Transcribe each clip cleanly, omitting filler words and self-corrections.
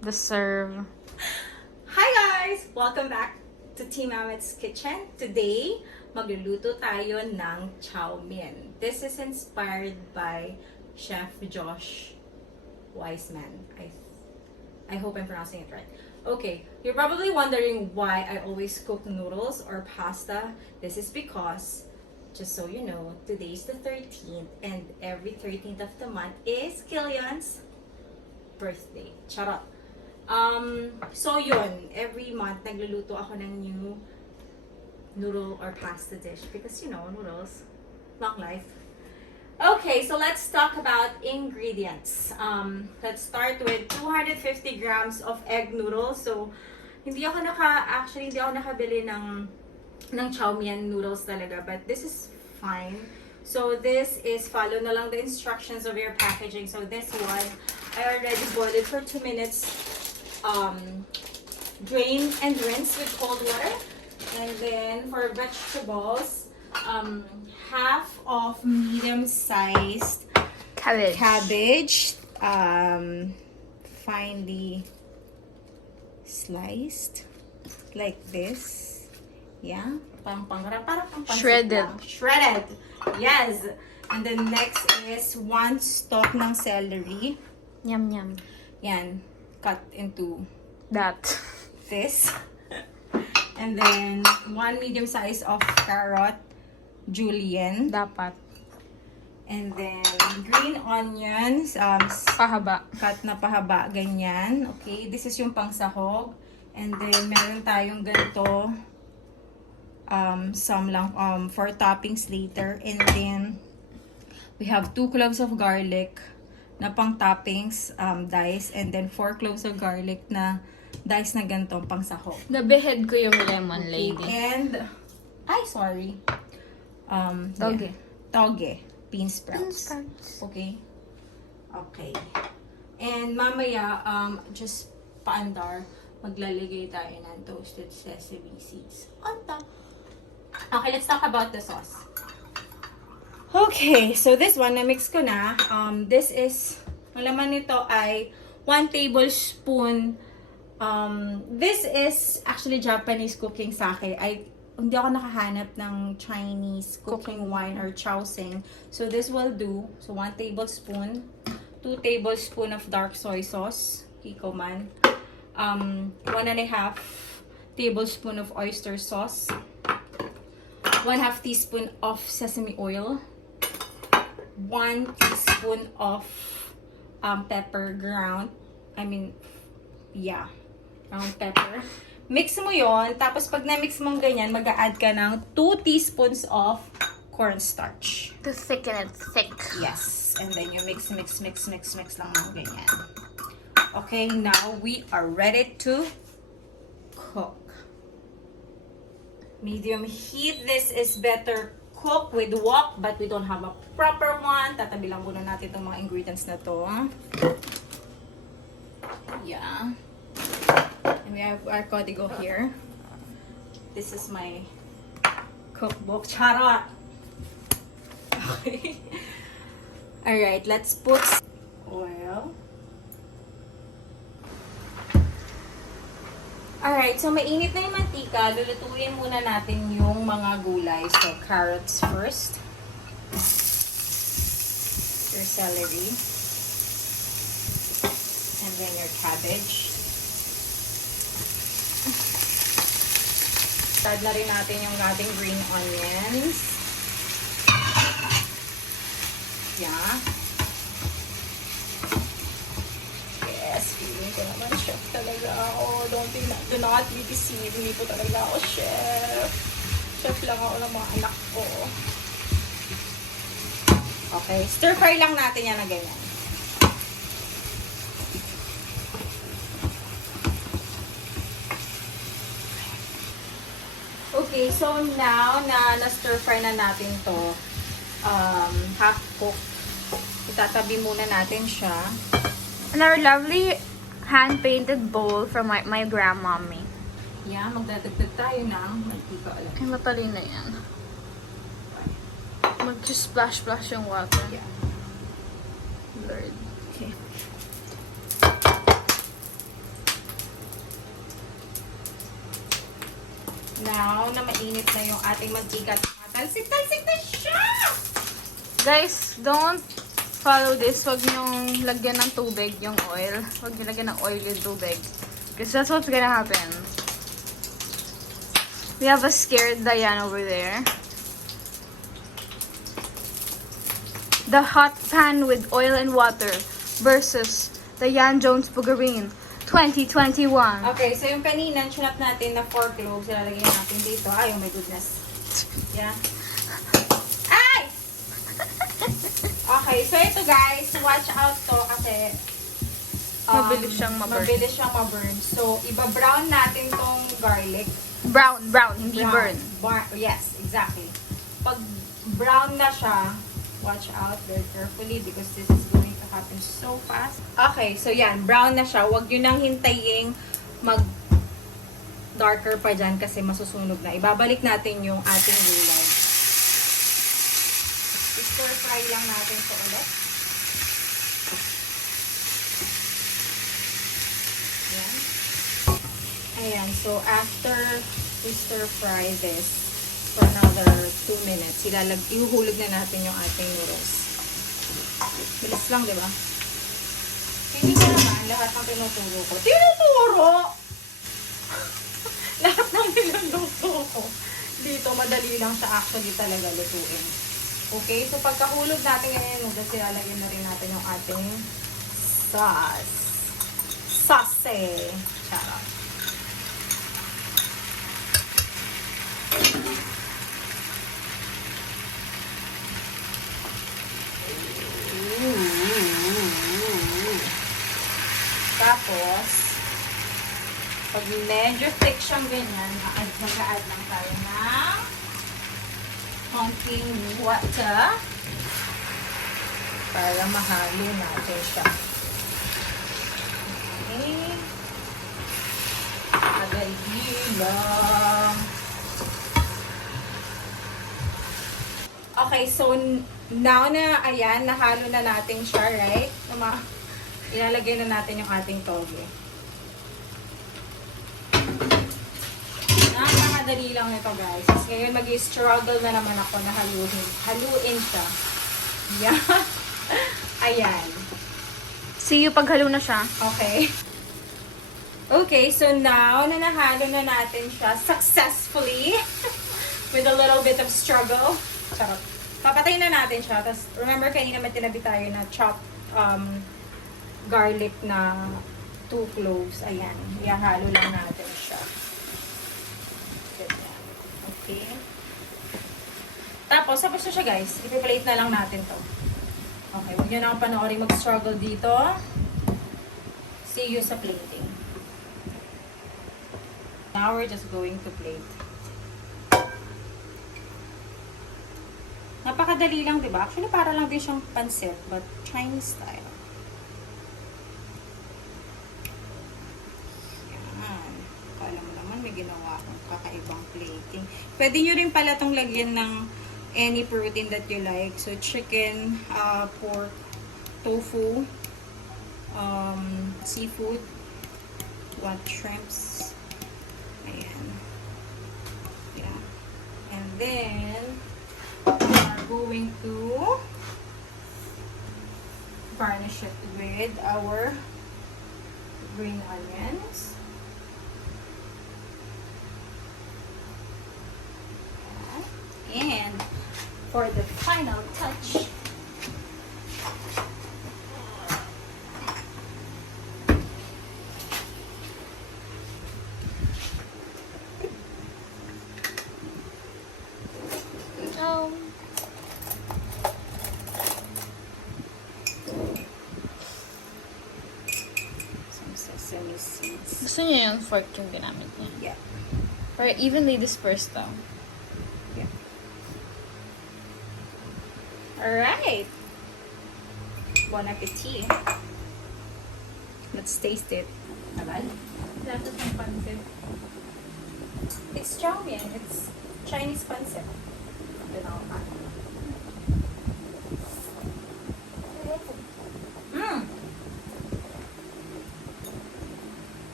the serve. Hi guys! Welcome back to Team Amit's Kitchen. Today, magluluto tayo ng chow mein. This is inspired by Chef Josh Weissman. I hope I'm pronouncing it right. Okay, you're probably wondering why I always cook noodles or pasta. This is because, just so you know, today's the 13th and every 13th of the month is Killian's birthday. Charot. So yun, every month nagluluto ako ng new noodle or pasta dish because you know, noodles, long life. Okay, so let's talk about ingredients. Let's start with 250 grams of egg noodles. So hindi ako nakabili ng chow mein noodles talaga, but this is fine. So this is, follow na lang the instructions of your packaging. So this one, I already boiled it for 2 minutes. Drain and rinse with cold water. And then for vegetables, half of medium-sized cabbage, finely sliced like this. Yeah, Shredded. Shredded. Yes. And then next is 1 stalk ng celery. Yum yum. Yan, cut into That. this. And then 1 medium size of carrot julienne. Dapat. And then green onions, Pahaba. cut na pahaba, ganyan. Okay, this is yung pangsahog. And then meron tayong ganito, some lang for toppings later. And then we have 2 cloves of garlic na pang toppings, dice. And then 4 cloves of garlic na dice na ganito, pangsahog. Nabehead ko yung lemon Okay, lady. and sorry. Toge. Yeah. Toge. Bean sprouts. Okay. Okay. And mamaya, just paandar, maglalagay tayo ng toasted sesame seeds on top. Okay, let's talk about the sauce. Okay, so this one, na-mix ko na. This is, ang laman nito ay 1 tablespoon. This is actually Japanese cooking sake. Hindi ako nakahanap ng Chinese cooking wine or chow. So this will do. So 1 tablespoon, 2 tablespoon of dark soy sauce, Kikoman, 1.5 tablespoon of oyster sauce, 1/2 teaspoon of sesame oil, 1 teaspoon of pepper ground. Ground pepper. Mix mo yon, tapos pag na-mix mong ganyan, mag-a-add ka ng 2 teaspoons of cornstarch. To thicken it thick. Yes. And then you mix lang ng ganyan. Okay, now we are ready to cook. Medium heat. This is better cook with wok, but we don't have a proper one. Tatabi lang muna natin itong mga ingredients na to. Yeah. And we have our codigo here. This is my cookbook. Charot! Okay. Alright, let's put oil. Alright, so mainit na yung mantika. Lulutuin muna natin yung mga gulay. So, carrots first. Your celery. And then your cabbage. Add na rin natin yung ating green onions. Yeah. Yes, feeling ko naman chef talaga ako. Do not be deceived. Hindi po talaga ako chef. Chef lang ako ng mga anak ko. Okay, stir fry lang natin yan na ganyan. Okay, so now na stir fry na natin to, half cook, itatabi muna natin siya. And our lovely hand-painted bowl from my grandmommy. Yeah, magdadagdag tayo ng mantika ulit. Ay, matalino yan. Mag-splash-splash yung water. Yeah. Lord. Okay. now na mainit na yung ating mantika at talsik-talsik na siya! Guys, don't follow this. Huwag niyong lagyan ng tubig yung oil. Huwag niyo lagyan ng oil yung tubig. Because that's what's gonna happen. We have a scared Diane over there. The hot pan with oil and water versus the Yan Jones Bugarine 2021. Okay, so yung kanina, chinap natin na 4 cloves. Ilalagay natin dito. Ay, oh my goodness. Yeah. Ay! Okay, so ito guys, watch out to kasi Mabilis siyang ma-burn. Mabilis siyang ma-burn. So, iba-brown natin tong garlic. Brown, hindi burn. Yes, exactly. Pag brown na siya, watch out very carefully because this is going to happen so fast. Okay, so yan, brown na siya. Huwag yun nang hintayin mag darker pa dyan kasi masusunog na. Ibabalik natin yung ating gulay. Stir fry lang natin ito ulit. Ayan. Ayan, so after we stir fry this for another 2 minutes, ihuhulog na natin yung ating noodles. Bilis lang, di ba? Hindi ko naman lahat ng tinuturo ko. Tinuturo! Lahat ng niluluto ko. Dito, madali lang siya actually talaga lutuin. Okay, so pagkahulog natin ngayon, ilalagyan na rin natin yung ating sauce. Sauce! Charot. Tapos, pag medyo thick siyang ganyan, mag-add lang tayo ng konting water para mahalo natin siya. Okay. Madali lang. Okay, so now na, ayan, nahalo na natin siya, right? Ilalagay na natin yung ating toge. Napakadali lang nito, guys. Ngayon, mag-struggle na naman ako na haluin siya. Yan. Ayan. See you pag halo na siya. Okay. Okay, so now na nahalo na natin siya successfully with a little bit of struggle. Charot. Papatayin na natin siya. Tapos, remember kanina may tinabi tayo na chopped garlic na 2 cloves. Ayan. Ihahalo lang natin siya. Ganyan. Okay. Tapos na siya, guys. Ipi-plate na lang natin to. Okay. Huwag nyo na akong panoorin mag-struggle dito. See you sa plating. Now we're just going to plate. Napakadali lang, diba? Actually, para lang din siyang pancit, but Chinese style. Yan. Kala mo naman, may ginawa akong kakaibang plating. Pwede nyo rin pala itong lagyan ng any protein that you like. So, chicken, pork, tofu, seafood, shrimps. Ayan. Yeah. And then, going to garnish it with our green onions. And for the final touch, sesame seeds. Gusto niya yung fork yung ginamit niya? Yeah. Or evenly dispersed daw. Yeah. Alright. Bon appetit. Let's taste it. Tagal. Lahat ng pancit. It's chow mein. It's Chinese pancit.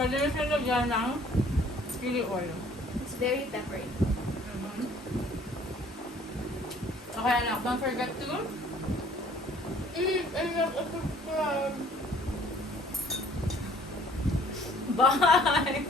Pwede na siya lagyan ng chili oil. It's Very peppery. Okay, anak. Don't forget to And subscribe. bye!